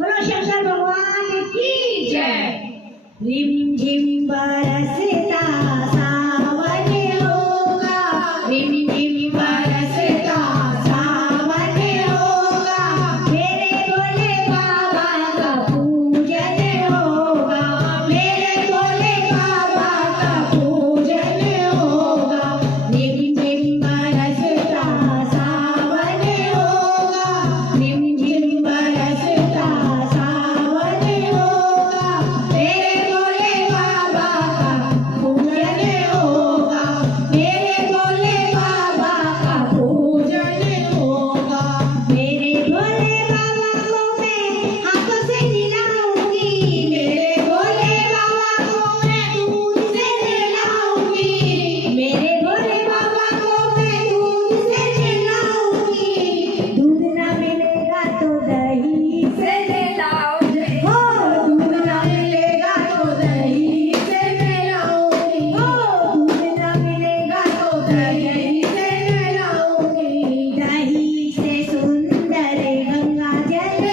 बोलो शंकर भगवान की जय। रिम झिम बरसता सावन होगा, रिम झिम बरसता सावन होगा, मेरे भोले बाबा का पूजन होगा, मेरे भोले बाबा का पूजन होगा। रिम झिम बरसता सावन होगा, रिम झिम बरसता सावन होगा, मेरे भोले बाबा का पूजन होगा, मेरे भोले बाबा का पूजन होगा। मेरे भोले बाबा को मैं हाथों से नहलाऊंगी, मेरे भोले बाबा को मैं दूध से नहलाऊंगी, मेरे भोले बाबा को मैं दूध से नहलाऊंगी। दूध ना मिलेगा तो दही से नहलाऊंगी, हो दूध ना मिलेगा तो दही से नहलाऊंगी, हो दूध ना मिलेगा तो दही से नहलाऊंगी। दही से सुंदर गंगा जल